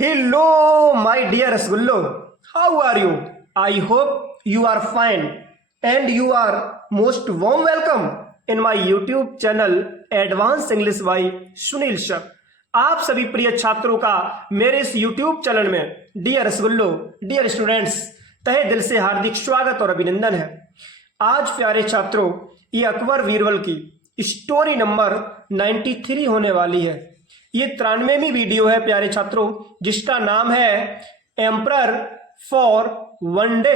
Hello, my dear Rasgullo. How are you? I hope you are fine and you are most warm welcome in my YouTube channel Advanced English by Sunil sir. आप सभी प्रिय छात्रों का मेरे इस YouTube channel में dear रसगुल्लो, dear students, तहे दिल से हार्दिक स्वागत और अभिनंदन है। आज प्यारे छात्रों, ये अकबर बीरबल की स्टोरी नंबर 93 होने वाली है। ये 93वीं वीडियो है प्यारे छात्रों, जिसका नाम है emperor for one day.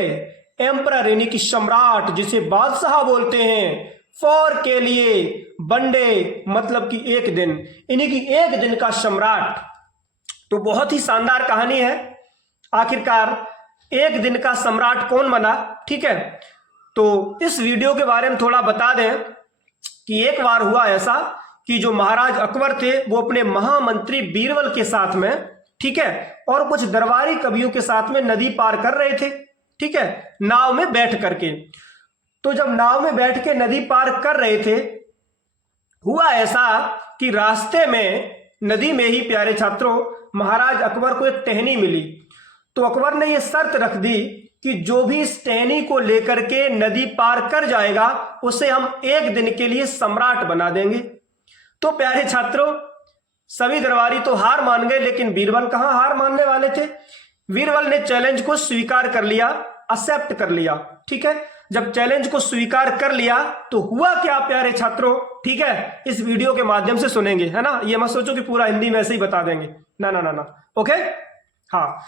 Emperor यानी कि सम्राट, जिसे बादशाह बोलते हैं। फॉर के लिए, वन डे मतलब कि एक दिन, यानी कि एक दिन का सम्राट। तो बहुत ही शानदार कहानी है। आखिरकार एक दिन का सम्राट कौन बना, ठीक है। तो इस वीडियो के बारे में थोड़ा बता दें कि एक बार हुआ ऐसा कि जो महाराज अकबर थे वो अपने महामंत्री बीरबल के साथ में, ठीक है, और कुछ दरबारी कवियों के साथ में नदी पार कर रहे थे, ठीक है, नाव में बैठ करके। तो जब नाव में बैठ के नदी पार कर रहे थे, हुआ ऐसा कि रास्ते में नदी में ही प्यारे छात्रों महाराज अकबर को एक टहनी मिली। तो अकबर ने यह शर्त रख दी कि जो भी इस टहनी को लेकर के नदी पार कर जाएगा उसे हम एक दिन के लिए सम्राट बना देंगे। तो प्यारे छात्रों, सभी दरबारी तो हार मान गए, लेकिन बीरबल कहां हार मानने वाले थे। बीरबल ने चैलेंज को स्वीकार कर लिया, एक्सेप्ट कर लिया, ठीक है। जब चैलेंज को स्वीकार कर लिया तो हुआ क्या प्यारे छात्रों, ठीक है, इस वीडियो के माध्यम से सुनेंगे, है ना। ये मत सोचो कि पूरा हिंदी में ऐसे ही बता देंगे, ना ना ना ना, ओके। हाँ,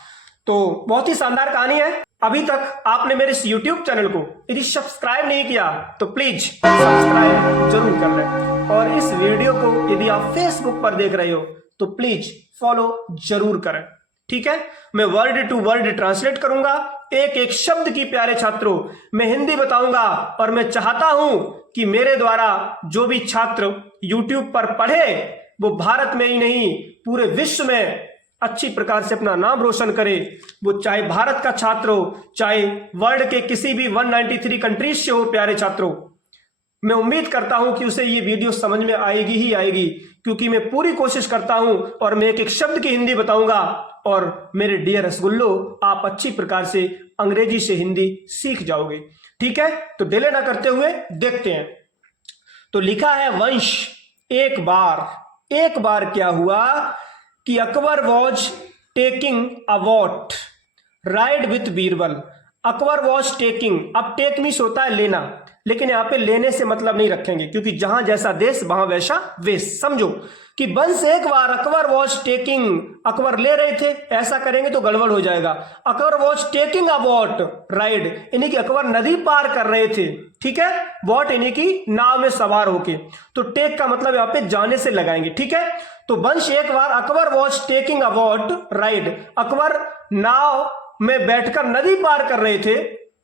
तो बहुत ही शानदार कहानी है। अभी तक आपने मेरे इस YouTube चैनल को यदि सब्सक्राइब नहीं किया तो प्लीज सब्सक्राइब जरूर कर लें, और इस वीडियो को यदि आप फेसबुक पर देख रहे हो तो प्लीज फॉलो जरूर करें, ठीक है। मैं वर्ड टू वर्ड ट्रांसलेट करूंगा, एक एक शब्द की प्यारे छात्रों मैं हिंदी बताऊंगा, और मैं चाहता हूं कि मेरे द्वारा जो भी छात्र YouTube पर पढ़े वो भारत में ही नहीं पूरे विश्व में अच्छी प्रकार से अपना नाम रोशन करे। वो चाहे भारत का छात्र हो, चाहे वर्ल्ड के किसी भी 193 कंट्रीज से हो। प्यारे छात्रों, मैं उम्मीद करता हूं कि उसे ये वीडियो समझ में आएगी ही आएगी, क्योंकि मैं पूरी कोशिश करता हूं और मैं एक एक शब्द की हिंदी बताऊंगा। और मेरे डियर रसगुल्लो, आप अच्छी प्रकार से अंग्रेजी से हिंदी सीख जाओगे, ठीक है। तो डिले ना करते हुए देखते हैं। तो लिखा है वंश, एक बार क्या हुआ कि Akbar was taking a boat ride with Birbal. Akbar was taking, अब टेक मीन्स होता है लेना, लेकिन यहां पे लेने से मतलब नहीं रखेंगे, क्योंकि जहां जैसा देश वहां वैसा वेश। समझो कि वंश एक बार अकबर वॉज टेकिंग, अकबर ले रहे थे, ऐसा करेंगे तो गड़बड़ हो जाएगा। Akbar was taking a boat ride, यानी कि अकबर नदी पार कर रहे थे, ठीक है। वॉट यानी कि नाव में सवार होके, तो टेक का मतलब यहां पे जाने से लगाएंगे, ठीक है। तो वंश एक बार Akbar was taking a boat ride, Akbar नाव में बैठकर नदी पार कर रहे थे,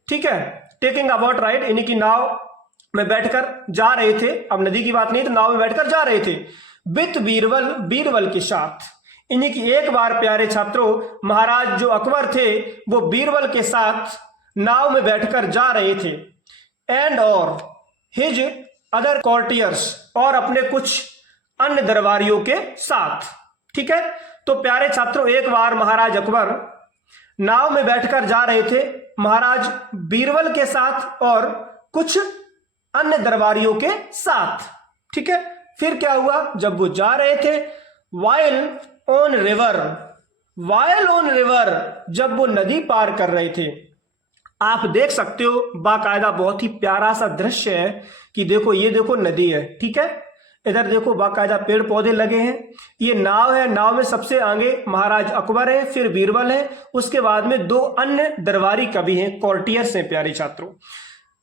ठीक है। टेकिंग अ वॉट राइड यानी कि नाव में बैठकर जा रहे थे। अब नदी की बात नहीं, तो नाव में बैठकर जा रहे थे विथ बीरबल, बीरबल के साथ। यानी कि एक बार प्यारे छात्रों महाराज जो अकबर थे वो बीरबल के साथ नाव में बैठकर जा रहे थे। एंड और हिज अदर कॉर्टियर्स, और अपने कुछ अन्य दरबारियों के साथ, ठीक है। तो प्यारे छात्रों एक बार महाराज अकबर नाव में बैठकर जा रहे थे महाराज बीरबल के साथ और कुछ अन्य दरबारियों के साथ, ठीक है। फिर क्या हुआ, जब वो जा रहे थे वाइल ऑन रिवर, जब वो नदी पार कर रहे थे। आप देख सकते हो बाकायदा बहुत ही प्यारा सा दृश्य है कि देखो, ये देखो नदी है, ठीक है। इधर देखो बाकायदा पेड़ पौधे लगे हैं। ये नाव है, नाव में सबसे आगे महाराज अकबर है, फिर बीरबल है, उसके बाद में दो अन्य दरबारी कवि हैं, कॉर्टियर्स हैं प्यारे छात्रों,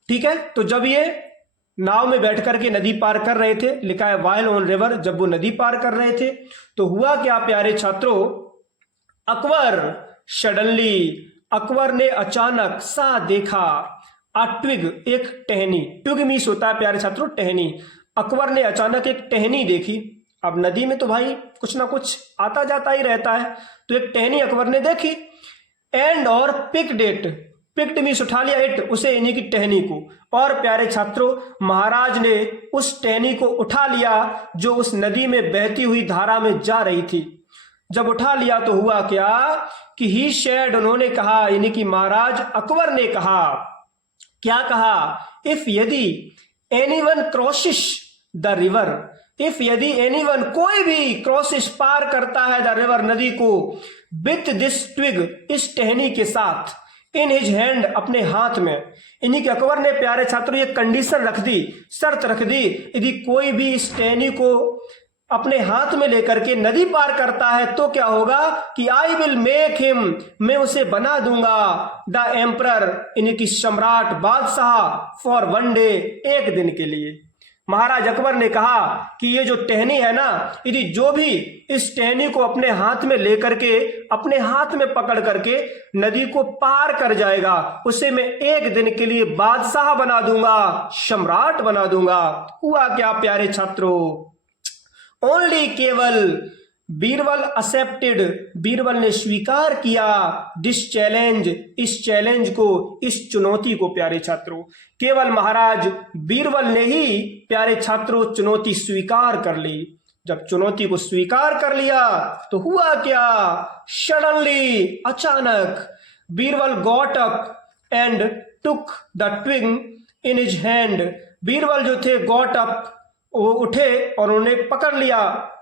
ठीक है। तो जब ये नाव में बैठ करके नदी पार कर रहे थे, लिखा है वाइल ऑन रिवर, जब वो नदी पार कर रहे थे तो हुआ क्या प्यारे छात्रों, अकबर सडनली, अकबर ने अचानक सा देखा, अ ट्विग, एक टहनी, ट्विग मीन्स होता है प्यारे छात्रों टहनी। अकबर ने अचानक एक टहनी देखी। अब नदी में तो भाई कुछ ना कुछ आता जाता ही रहता है, तो एक टहनी अकबर ने देखी। एंड और पिक्ड इट, पिक्ड मीन्स उठा लिया, इट उसे, यानी कि टहनी को। और प्यारे छात्रों महाराज ने उस टहनी को उठा लिया जो उस नदी में बहती हुई धारा में जा रही थी। जब उठा लिया तो हुआ क्या कि ही शेड, उन्होंने कहा, यानी कि महाराज अकबर ने कहा, क्या कहा, इफ यदि anyone crosses the river, if यदि एनीवन, कोई भी, क्रॉसिस पार करता है द रिवर, नदी को, विथ दिस ट्विग, इस टहनी के साथ, इन हिज हैंड, अपने हाथ में। इन्हीं के अकबर ने प्यारे छात्रों ये कंडीशन रख दी, शर्त रख दी, यदि कोई भी इस टहनी को अपने हाथ में लेकर के नदी पार करता है तो क्या होगा कि आई विल मेक हिम, मैं उसे बना दूंगा, द एम्परर, यानी कि सम्राट, बादशाह, फॉर वन डे, एक दिन के लिए। महाराज अकबर ने कहा कि ये जो टहनी है ना, यदि जो भी इस टहनी को अपने हाथ में लेकर के, अपने हाथ में पकड़ करके नदी को पार कर जाएगा, उसे मैं एक दिन के लिए बादशाह बना दूंगा, सम्राट बना दूंगा। हुआ क्या प्यारे छात्रों, ओनली, केवल, बीरबल एक्सेप्टेड, बीरबल ने स्वीकार किया, दिस चैलेंज, इस चैलेंज को, इस चुनौती को। प्यारे छात्रों, केवल महाराज बीरबल ने ही प्यारे छात्रों चुनौती स्वीकार कर ली। जब चुनौती को स्वीकार कर लिया तो हुआ क्या, सडनली, अचानक, Birbal got up and took the twig in his hand, Birbal जो थे गॉट अप, वो उठे और उन्होंने पकड़ लिया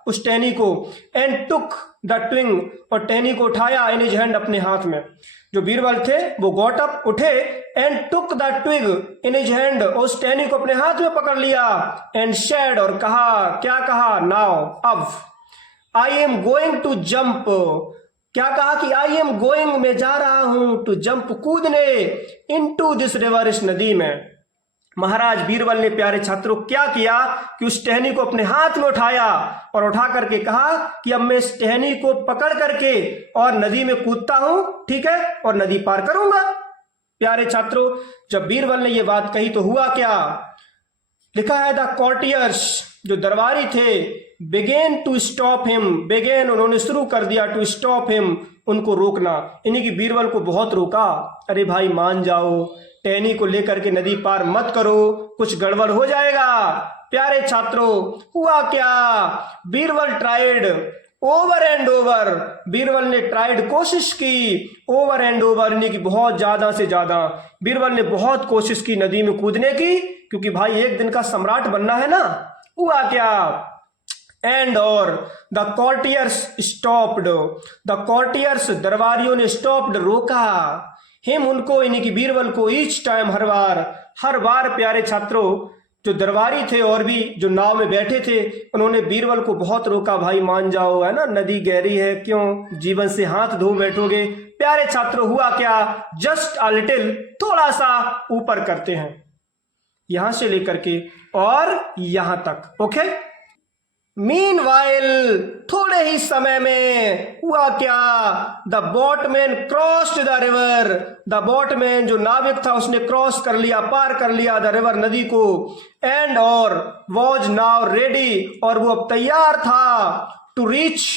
उस टहनी को, एंड टुक द ट्विंग, और टहनी को उठाया, इन हिज हैंड, अपने हाथ में। जो बीरबल थे वो गॉट अप, उठे, and took the twig in his hand, उस टहनी को अपने हाथ में पकड़ लिया, एंड शेड, और कहा, क्या कहा, नाउ, अब, I am going to jump, क्या कहा कि आई एम गोइंग, मैं जा रहा हूं, टू जंप, कूदने, इनटू दिस रिवर, इस नदी में। महाराज बीरबल ने प्यारे छात्रों क्या किया कि उस टहनी को अपने हाथ में उठाया और उठा करके कहा कि अब मैं इस टहनी को पकड़ करके और नदी में कूदता हूं, ठीक है, और नदी पार करूंगा। प्यारे छात्रों, जब बीरबल ने यह बात कही तो हुआ क्या, लिखा है, द कॉर्टियर्स, जो दरबारी थे, began to stop him, began, उन्होंने शुरू कर दिया, टू स्टॉप हिम, उनको रोकना, यानी कि बीरबल को बहुत रोका, अरे भाई मान जाओ, टहनी को लेकर के नदी पार मत करो, कुछ गड़बड़ हो जाएगा। प्यारे छात्रों, हुआ क्या, Birbal tried over and over, Birbal ने ट्राइड, कोशिश की, ओवर एंड ओवर, यानी कि बहुत ज्यादा से ज्यादा, बीरबल ने बहुत कोशिश की नदी में कूदने की, क्योंकि भाई एक दिन का सम्राट बनना है ना। हुआ क्या, एंड और, द कॉर्टियर्स स्टॉप्ड, द कॉर्टियर्स, दरबारियों ने, स्टॉप्ड, रोका, हिम, उनको, यानी कि बीरबल को, ईच टाइम, हर बार प्यारे छात्रों, जो दरबारी थे और भी जो नाव में बैठे थे, उन्होंने बीरबल को बहुत रोका, भाई मान जाओ, है ना, नदी गहरी है, क्यों जीवन से हाथ धो बैठोगे। प्यारे छात्रों, हुआ क्या, जस्ट अ लिटिल, थोड़ा सा ऊपर करते हैं, यहां से लेकर के और यहां तक, ओके। मीनवाइल, थोड़े ही समय में हुआ क्या, the boatman crossed the river, the boatman, जो नाविक था, उसने क्रॉस कर लिया, पार कर लिया द रिवर, नदी को, एंड और, वॉज नाउ रेडी, और वो अब तैयार था, टू रीच,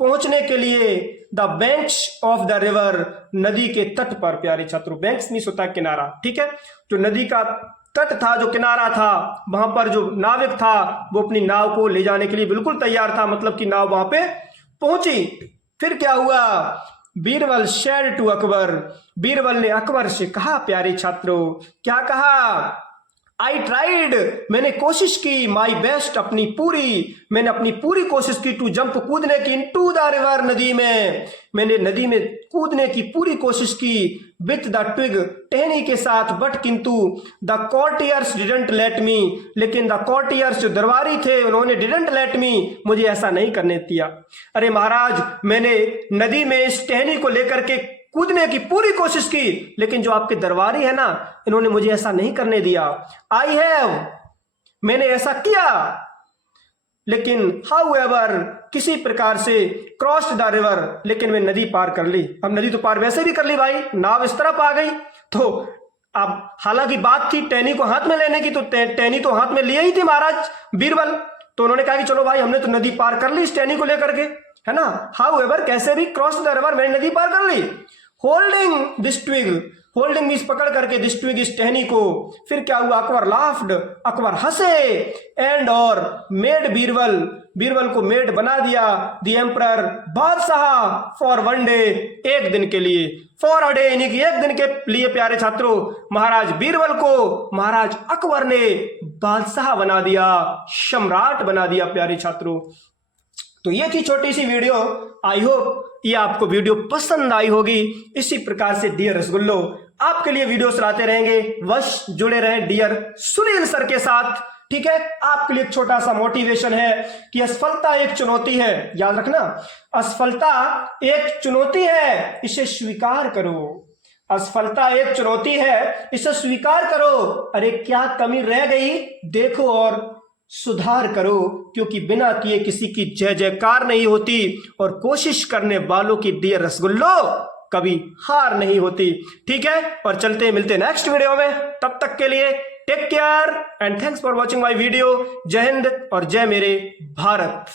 पहुंचने के लिए, the banks of the river, नदी के तट पर। प्यारे छात्रों, बैंक्स मीन्स होता है किनारा, ठीक है, जो नदी का तट था, जो किनारा था, वहां पर जो नाविक था वो अपनी नाव को ले जाने के लिए बिल्कुल तैयार था, मतलब कि नाव वहां पे पहुंची। फिर क्या हुआ, बीरबल शेड टू अकबर, बीरबल ने अकबर से कहा, प्यारे छात्रों, क्या कहा, आई ट्राइड, मैंने कोशिश की, माई बेस्ट, मैंने अपनी पूरी कोशिश की, टू जंप, कूदने की, इनटू द रिवर, नदी में, मैंने नदी में कूदने की पूरी कोशिश की, विथ द ट्विग, टहनी के साथ, बट किंतु, द कॉर्टियर्स डिडंट लेट मी, लेकिन द कॉर्टियर्स, जो दरबारी थे, उन्होंने डिडंट लेट मी, मुझे ऐसा नहीं करने दिया। अरे महाराज, मैंने नदी में इस टहनी को लेकर के कूदने की पूरी कोशिश की, लेकिन जो आपके दरबारी है ना, इन्होंने मुझे ऐसा नहीं करने दिया। आई हैव, मैंने ऐसा किया, लेकिन हाउएवर, किसी प्रकार से, क्रॉस्ड द रिवर, लेकिन मैं नदी पार कर ली। अब नदी तो पार वैसे भी कर ली भाई, नाव इस तरफ आ गई, तो अब हालांकि बात थी टहनी को हाथ में लेने की, तो टहनी तो हाथ में लिए ही थे महाराज बीरबल, तो उन्होंने कहा कि चलो भाई, हमने तो नदी पार कर ली इस टहनी को लेकर के, है ना। हाउएवर, कैसे भी, क्रॉस द रिवर, मैंने नदी पार कर ली। Holding this twig, holding means पकड़ करके, दिस ट्विग, इस टहनी को। फिर क्या हुआ, अकबर लाफ्ड, अकबर हंसे, एंड और, मेड बीरबल, बीरबल को मेड बना दिया, द एम्परर बादशाह फॉर वन डे, एक दिन के लिए, फॉर अ डे यानी कि एक दिन के लिए प्यारे छात्रों महाराज बीरबल को महाराज अकबर ने बादशाह बना दिया, सम्राट बना दिया प्यारे छात्रों। तो ये थी छोटी सी वीडियो। आई होप ये आपको वीडियो पसंद आई होगी। इसी प्रकार से डियर रसगुल्लो आपके लिए वीडियोस लाते रहेंगे, बस जुड़े रहें डियर सुनील सर के साथ। ठीक है, आपके लिए एक छोटा सा मोटिवेशन है कि असफलता एक चुनौती है, याद रखना, असफलता एक चुनौती है, इसे स्वीकार करो। असफलता एक चुनौती है, इसे स्वीकार करो। अरे क्या कमी रह गई देखो और सुधार करो, क्योंकि बिना किए किसी की जय जयकार नहीं होती और कोशिश करने वालों की डियर रसगुल्लो कभी हार नहीं होती। ठीक है, और चलते मिलते नेक्स्ट वीडियो में, तब तक के लिए take care and thanks for watching my video. जय हिंद और जय मेरे भारत।